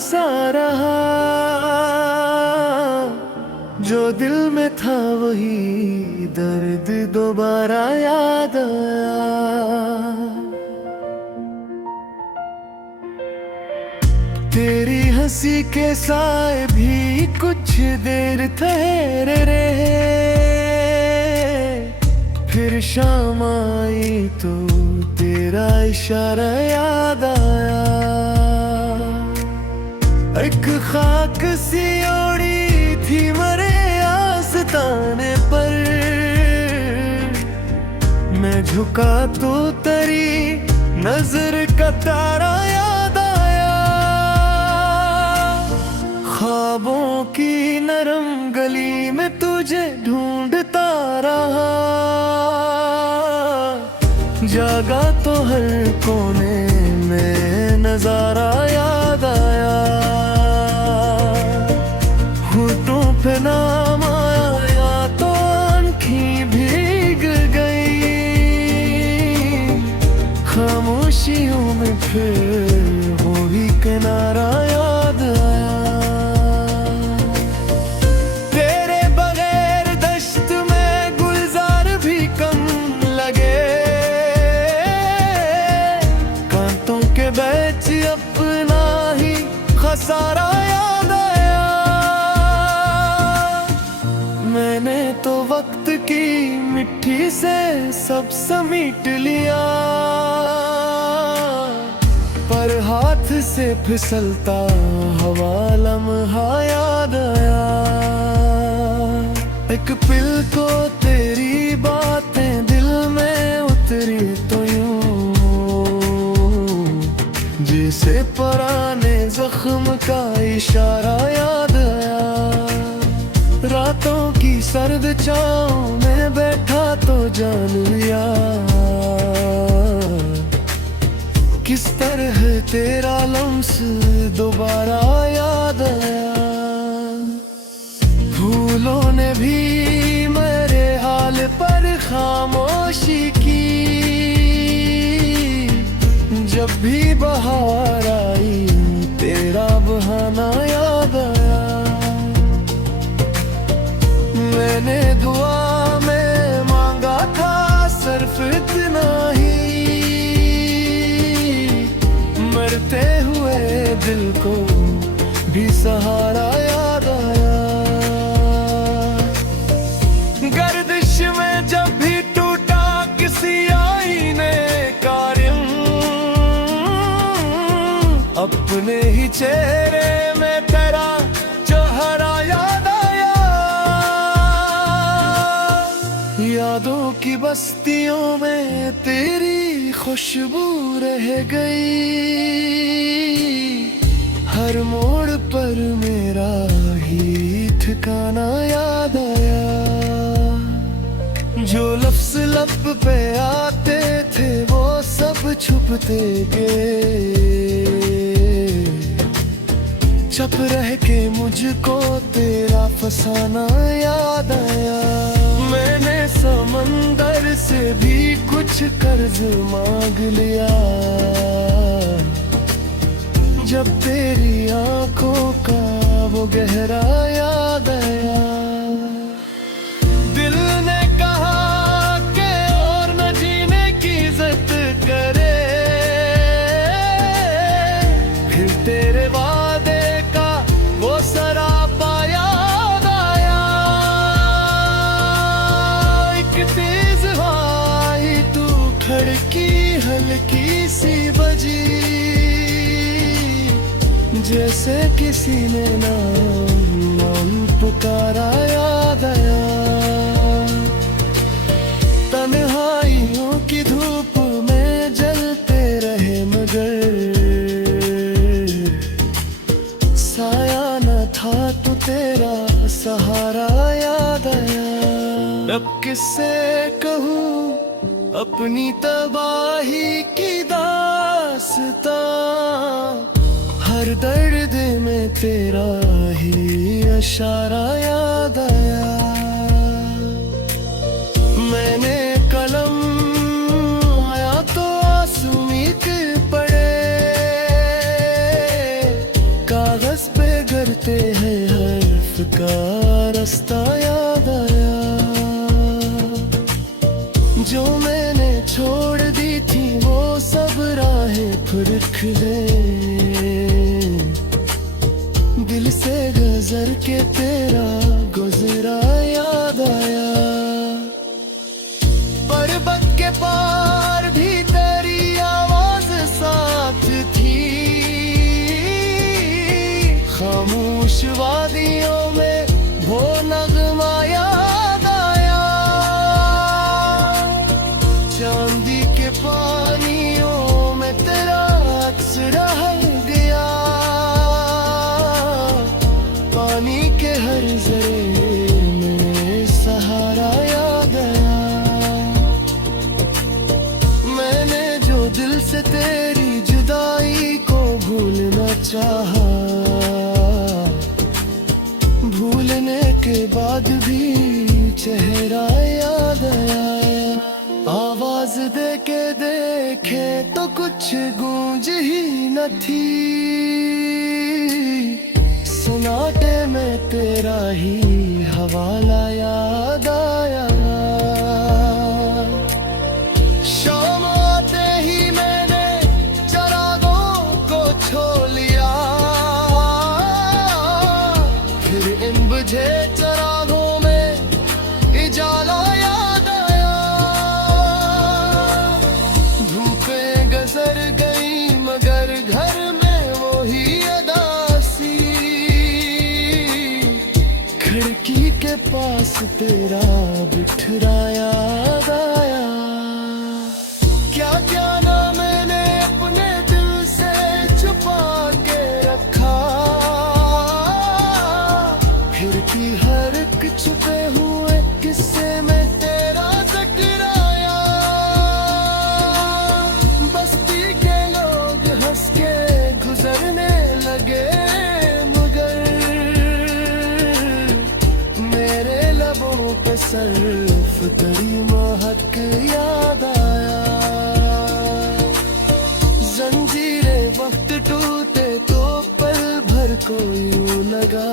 सा रहा, जो दिल में था वही दर्द दोबारा याद आया। तेरी हंसी के साए भी कुछ देर ठहरे रहे, फिर शाम आई तो तेरा इशारा याद आया। एक खाक सी ओढ़ी थी मरे आस्ताने पर, मैं झुका तो तेरी नजर का तारा याद आया। ख्वाबों की नरम गली में तुझे ढूंढता रहा, जागा तो हर कोने में नजारा याद आया। होठों पे नाम आया तो आँखें भीग गई, खामोशियों में फिर वही किनारा याद आया। तेरे बगैर दश्त में गुलजार भी कम लगे, कांतों के बीच अपना ही खसारा याद आया। मैंने तो वक्त की मिट्टी से सब समेट लिया, पर हाथ से फिसलता हवा लम्हा याद आया। एक पिल को तेरी बातें दिल में उतरी तो यूं, जैसे पुराने जख्म का इशारा याद आया। रातों की सर्द छाँव में बैठा तो जान लिया, किस तरह तेरा लम्स दोबारा याद आया। फूलों ने भी मेरे हाल पर खामोशी की, जब भी बहार आई तेरा बहाना याद आया। मैंने दुआ में मांगा था सिर्फ इतना ही, मरते हुए दिल को भी सहारा याद आया। गर्दिश में जब भी टूटा किसी आईने का रिम, अपने ही चेहरे में तेरा चेहरा याद आया। यादों की बस्तियों में तेरी खुशबू रह गई, हर मोड़ पर मेरा ही ठिकाना याद आया। जो लफ्ज लब पे आते थे वो सब छुपते गए, चुप रह के मुझको तेरा फसाना याद आया। मैंने समंदर से भी कुछ कर्ज मांग लिया, जब तेरी आंखों का वो गहरा याद आया। दिल ने कहा कि और न जीने की इज्जत करे, फिर तेरे वादे का वो सरापा याद आया। एक तेज हवाई तू खड़की हल्की सी बजी, जैसे किसी ने नाम पुकारा याद आया। तन्हाइयों की धूप में जलते रहे मगर साया न था तो तेरा सहारा याद आया। अब किससे कहूँ अपनी तबाही की दास्तां, हर दर्द में तेरा ही इशारा याद आया। मैंने कलम आया तो आंसू मीक पड़े, परख ले। दिल से गुजर के तेरा गुजरा याद आया। पर्वत के पार भी तेरी आवाज साथ थी, खामोश वादियों में वो नगमा याद आया। चांदी के पानियों में तेरा अक्स रह गया, पानी के हर जरे में सहारा याद आया। मैंने जो दिल से तेरी जुदाई को भूलना चाहा, भूलने के बाद भी चेहरा याद आया। आवाज दे के देखे तो कुछ गूंज ही न थी, सन्नाटे में तेरा ही हवाला याद आया। शाम आते ही मैंने चरागों को छो लिया, फिर इन बुझे चरागों में इजाला याद आया। धूपें गुजर गई मगर घर में वही अदासी, खिड़की के पास तेरा बिखरा याद आया। क्या क्या ना मैंने अपने दिल से छुपा के रखा, फिर भी हर एक छुपे हुए किस्से में तेरा जिक्र आया। बस्ती के लोग हंस के गुजरने लगे मगर मेरे लबों पे सिर्फ तेरी महक याद आया। जंजीरें वक्त टूटे तो पल भर को यूं लगा,